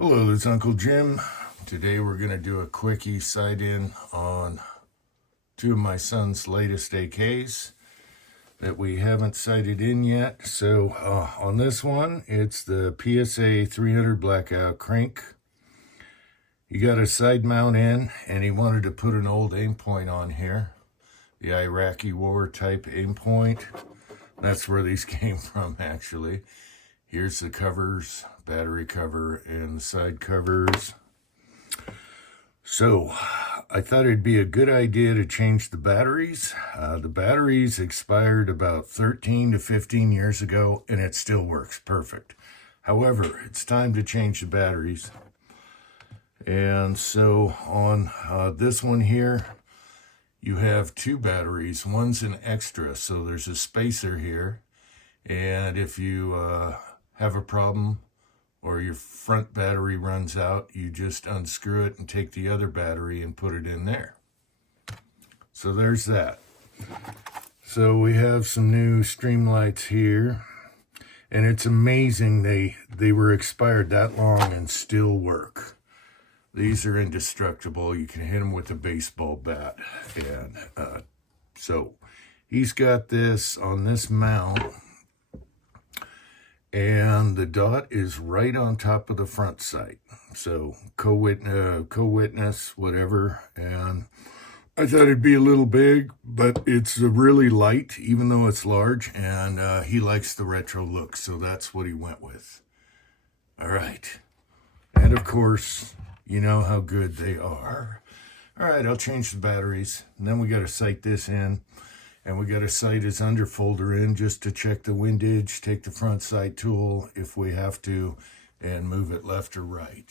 Hello, this is Uncle Jim. Today we're going to do a quickie sight-in on two of my son's latest AKs that we haven't sighted in yet. So on this one, it's the PSA 300 blackout crank. He got a side mount in and he wanted to put an old aim point on here. The Iraqi war type aim point. That's where these came from actually. Here's the covers, battery cover, and the side covers. So I thought it'd be a good idea to change the batteries. The batteries expired about 13 to 15 years ago, and it still works perfect. However, it's time to change the batteries. And so on this one here, you have two batteries. One's an extra, so there's a spacer here. And if you have a problem or your front battery runs out, you just unscrew it and take the other battery and put it in there. So there's that. So we have some new streamlights here, and it's amazing they were expired that long and still work. These are indestructible. You can hit them with a baseball bat. And so he's got this on this mount, and the dot is right on top of the front sight. So co-witness, whatever. And I thought it'd be a little big, but it's really light, even though it's large. And he likes the retro look, so that's what he went with. All right. And of course, you know how good they are. All right, I'll change the batteries. And then we got to sight this in. And we got to sight his underfolder in just to check the windage, take the front sight tool if we have to, and move it left or right.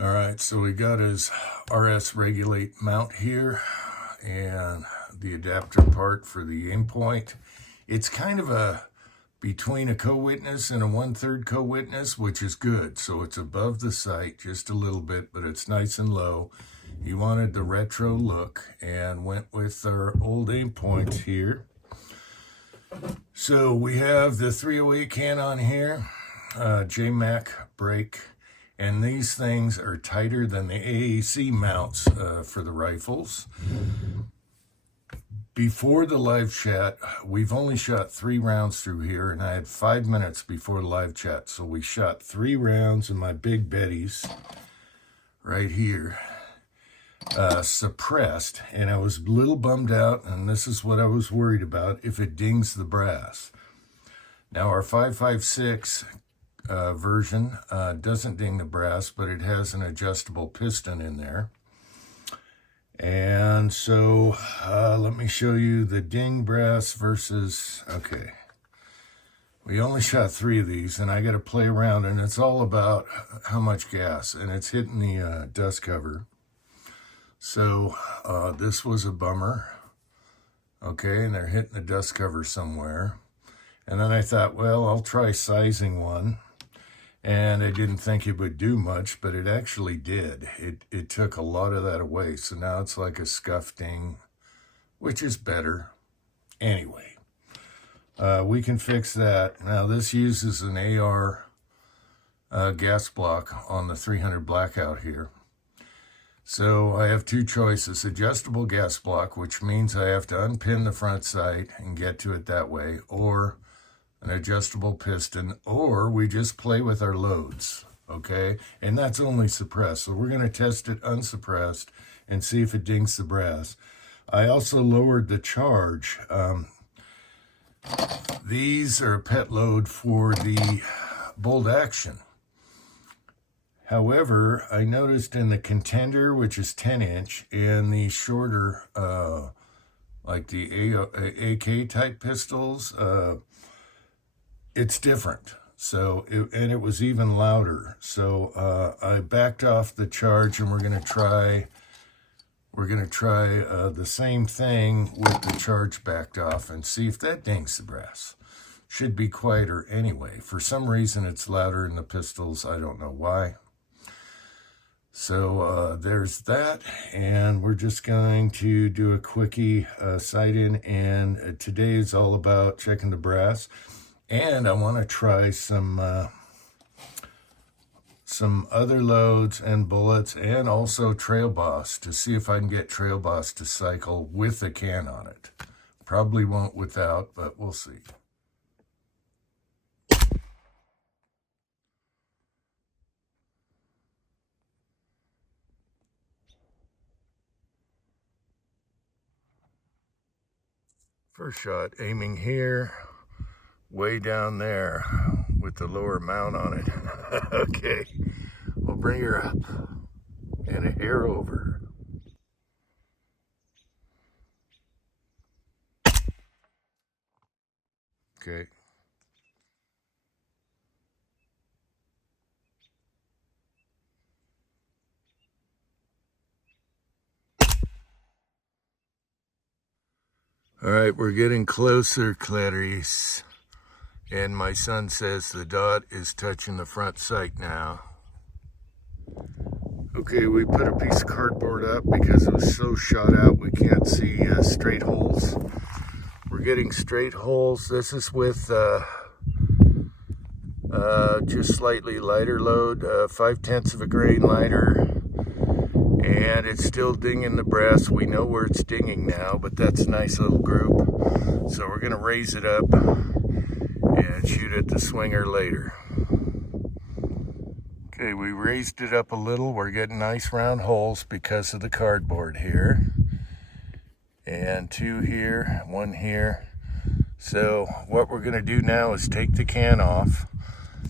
All right, so we got his RS regulate mount here and the adapter part for the aim point. It's kind of between a co-witness and a 1/3 co-witness, which is good. So it's above the sight just a little bit, but it's nice and low. He wanted the retro look and went with our old aim points here. So we have the 308 can on here, JMac brake, and these things are tighter than the AAC mounts for the rifles. Before the live chat, we've only shot 3 rounds through here, and I had 5 minutes before the live chat. So we shot 3 rounds in my big Betty's right here. Suppressed, and I was a little bummed out, and this is what I was worried about, if it dings the brass. Now our 5.56 version doesn't ding the brass, but it has an adjustable piston in there. And so let me show you the ding brass versus, okay. We only shot 3 of these, and I got to play around, and it's all about how much gas, and it's hitting the dust cover. So this was a bummer, okay, and they're hitting the dust cover somewhere. And then I thought, well, I'll try sizing one, and I didn't think it would do much, but it actually did. It took a lot of that away, so now it's like a scuff ding, which is better. Anyway, we can fix that. Now this uses an AR gas block on the 300 blackout here. So I have 2 choices: adjustable gas block, which means I have to unpin the front sight and get to it that way, or an adjustable piston, or we just play with our loads, okay? And that's only suppressed, so we're going to test it unsuppressed and see if it dings the brass. I also lowered the charge. These are a pet load for the bolt action. However, I noticed in the Contender, which is 10-inch, and the shorter, like the AK type pistols, it's different. So, it was even louder. So I backed off the charge, and we're gonna try the same thing with the charge backed off and see if that dings the brass. Should be quieter anyway. For some reason, it's louder in the pistols. I don't know why. So there's that, and we're just going to do a quickie sight-in, and today is all about checking the brass, and I want to try some some other loads and bullets and also Trail Boss to see if I can get Trail Boss to cycle with a can on it. Probably won't without, but we'll see. First shot, aiming here, way down there with the lower mount on it. Okay, we'll bring her up and a hair over. Okay. All right, we're getting closer, Clarice. And my son says the dot is touching the front sight now. Okay, we put a piece of cardboard up because it was so shot out we can't see straight holes. We're getting straight holes. This is with just slightly lighter load, 5/10 of a grain lighter. And it's still dinging the brass. We know where it's dinging now, but that's a nice little group. So we're gonna raise it up and shoot at the swinger later. Okay, we raised it up a little. We're getting nice round holes because of the cardboard here. And 2 here, 1 here. So what we're gonna do now is take the can off,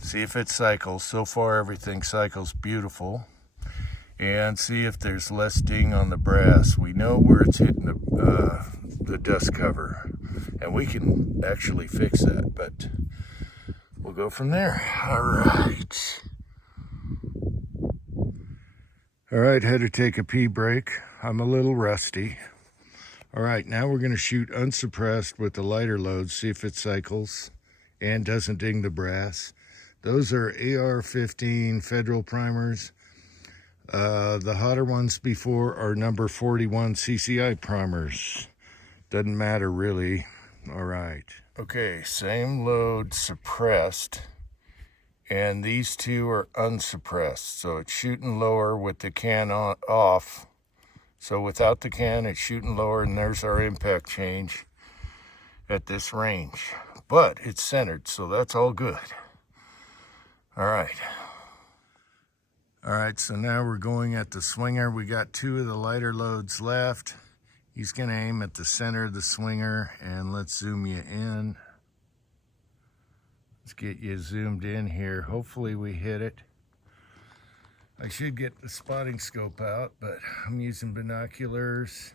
see if it cycles. So far everything cycles beautiful. And see if there's less ding on the brass. We know where it's hitting the dust cover, and we can actually fix that, but we'll go from there. All right, had to take a pee break. I'm a little rusty. All right, now we're gonna shoot unsuppressed with the lighter load, see if it cycles and doesn't ding the brass. Those are AR-15 Federal primers. The hotter ones before are number 41 CCI primers. Doesn't matter really. All right. Okay, same load suppressed. And these two are unsuppressed. So it's shooting lower with the can off. So without the can, it's shooting lower, and there's our impact change at this range. But it's centered, so that's all good. All right. All right, so now we're going at the swinger. We got 2 of the lighter loads left. He's gonna aim at the center of the swinger, and let's zoom you in. Let's get you zoomed in here. Hopefully we hit it. I should get the spotting scope out, but I'm using binoculars.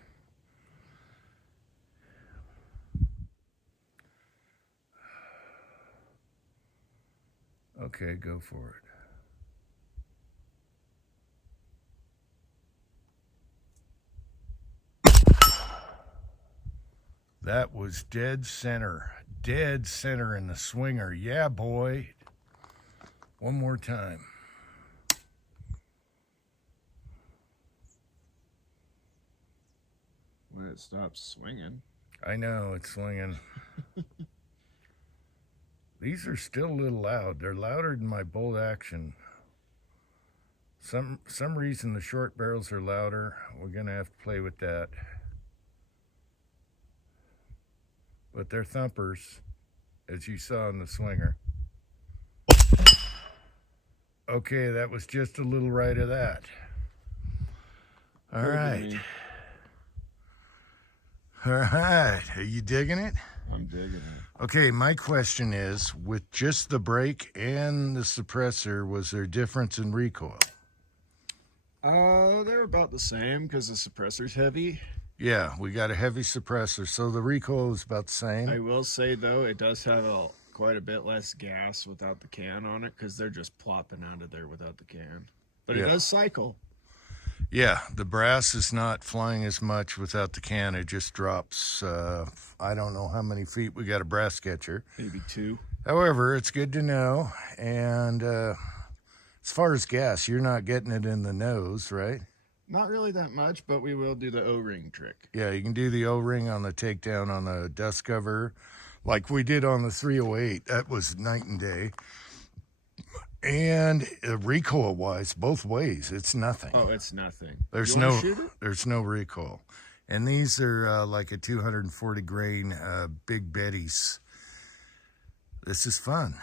Okay, go for it. That was dead center in the swinger. Yeah, boy. One more time. When it stops swinging. I know, it's swinging. These are still a little loud. They're louder than my bolt action. Some reason the short barrels are louder. We're gonna have to play with that. But they're thumpers, as you saw in the swinger. Okay, that was just a little right of that. All right. All right, are you digging it? I'm digging it. Okay, my question is, with just the brake and the suppressor, was there a difference in recoil? They're about the same because the suppressor's heavy. Yeah, we got a heavy suppressor, so the recoil is about the same. I will say, though, it does have quite a bit less gas without the can on it because they're just plopping out of there without the can. But it does cycle. Yeah, the brass is not flying as much without the can. It just drops, I don't know how many feet. We got a brass catcher. Maybe 2. However, it's good to know. And as far as gas, you're not getting it in the nose, right? Not really that much, but we will do the O-ring trick. Yeah, you can do the O-ring on the takedown on the dust cover like we did on the 308. That was night and day. And recoil-wise, both ways, it's nothing. Oh, it's nothing. There's You wanna no shoot it? there's no recoil. And these are like a 240 grain Big Betties. This is fun.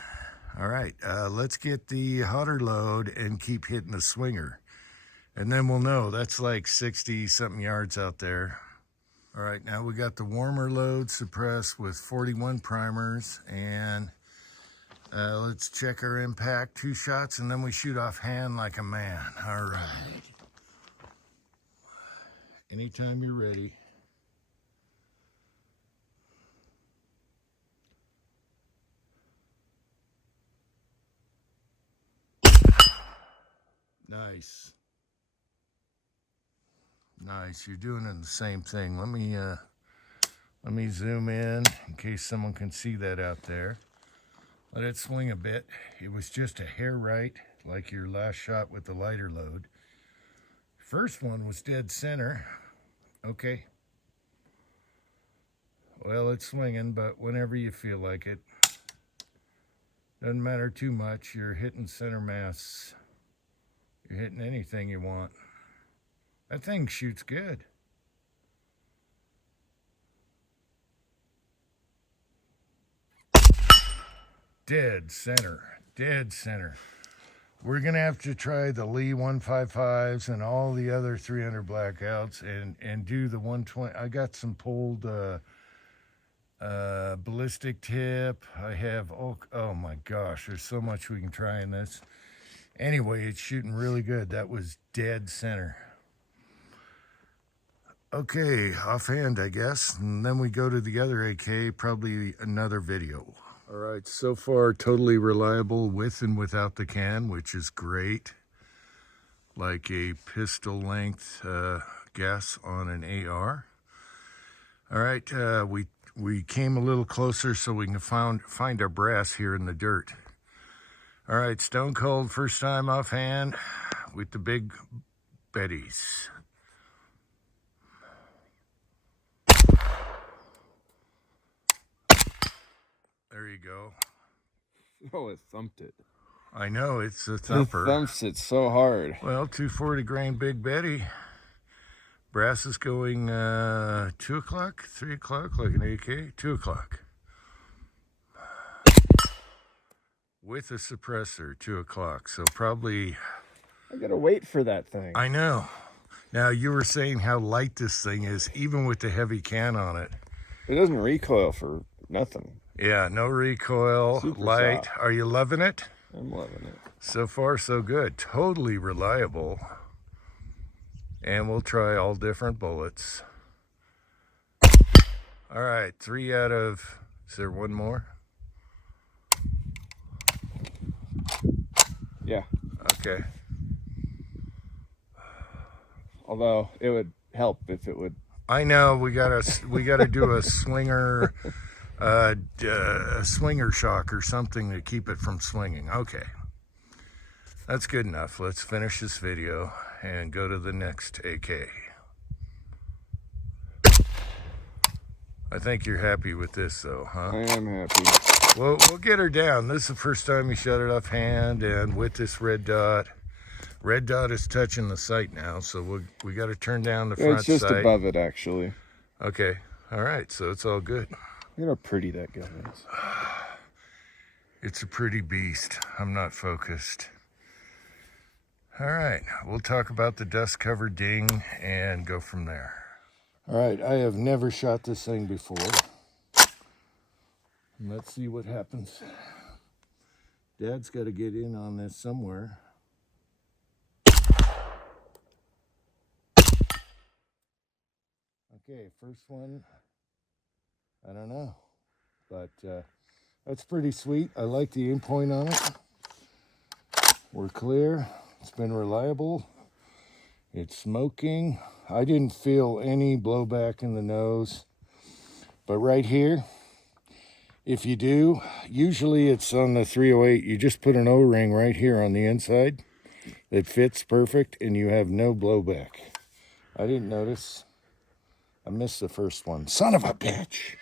All right, let's get the hotter load and keep hitting the swinger. And then we'll know. That's like 60-something yards out there. All right, now we got the warmer load suppressed with 41 primers. And let's check our impact. 2 shots, and then we shoot offhand like a man. All right. Anytime you're ready. Nice. Nice. You're doing the same thing. Let me zoom in case someone can see that out there. Let it swing a bit. It was just a hair right, like your last shot with the lighter load. First one was dead center. Okay. Well, it's swinging, but whenever you feel like it. Doesn't matter too much. You're hitting center mass. You're hitting anything you want. That thing shoots good. Dead center. Dead center. We're going to have to try the Lee 155s and all the other 300 blackouts and do the 120. I got some pulled ballistic tip. I have, oh my gosh, there's so much we can try in this. Anyway, it's shooting really good. That was dead center. Okay, offhand, I guess. And then we go to the other AK, probably another video. All right, so far totally reliable with and without the can, which is great. Like a pistol length gas on an AR. All right, we came a little closer so we can find our brass here in the dirt. All right, stone cold, first time offhand with the Big Betties. There you go. Oh, it thumped it. I know, it's a It thumper. thumps it so hard. Well, 240 grain Big Betty. Brass is going 2 o'clock, 3 o'clock, like an AK, 2 o'clock. With a suppressor, 2 o'clock. So probably... I gotta wait for that thing. I know. Now, you were saying how light this thing is, even with the heavy can on it. It doesn't recoil for nothing. Yeah, no recoil, Super light. soft. Are you loving it? I'm loving it. So far, so good. Totally reliable. And we'll try all different bullets. All right, 3 out of... Is there one more? Yeah. Okay. Although it would help if it would. I know we gotta do a swinger, a swinger shock or something to keep it from swinging. Okay, that's good enough. Let's finish this video and go to the next AK. I think you're happy with this, though, huh? I am happy. Well, we'll get her down. This is the first time you shot it offhand, and with this red dot. Red dot is touching the sight now, so we got to turn down the front sight. It's just above it, actually. Okay, all right, so it's all good. Look how pretty that gun is. It's a pretty beast. I'm not focused. All right, we'll talk about the dust-covered ding and go from there. All right, I have never shot this thing before. Let's see what happens. Dad's got to get in on this somewhere. Okay, first one, I don't know, but that's pretty sweet. I like the aim point on it. We're clear. It's been reliable. It's smoking. I didn't feel any blowback in the nose, but right here, if you do, usually it's on the 308, you just put an O-ring right here on the inside that fits perfect and you have no blowback. I didn't notice. I missed the first one. Son of a bitch.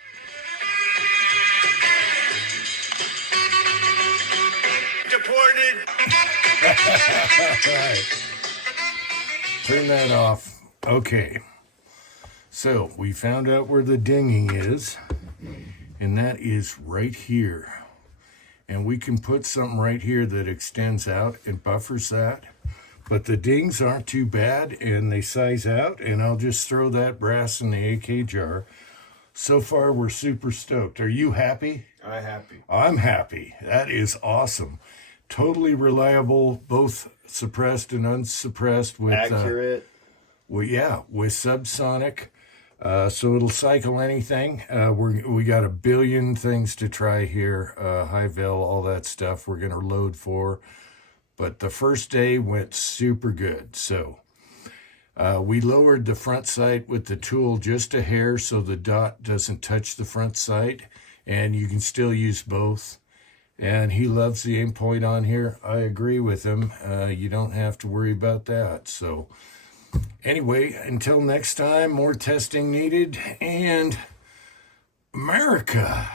Deported. Right. Turn that off. Okay. So we found out where the dinging is, and that is right here. And we can put something right here that extends out and buffers that. But the dings aren't too bad, and they size out, and I'll just throw that brass in the AK jar. So far, we're super stoked. Are you happy? I'm happy. I'm happy. That is awesome. Totally reliable, both suppressed and unsuppressed. With Accurate. with subsonic. So it'll cycle anything. We got a billion things to try here. High vel, all that stuff we're going to load for. But the first day went super good. So we lowered the front sight with the tool just a hair so the dot doesn't touch the front sight. And you can still use both. And he loves the aim point on here. I agree with him. You don't have to worry about that. So anyway, until next time, more testing needed. And America.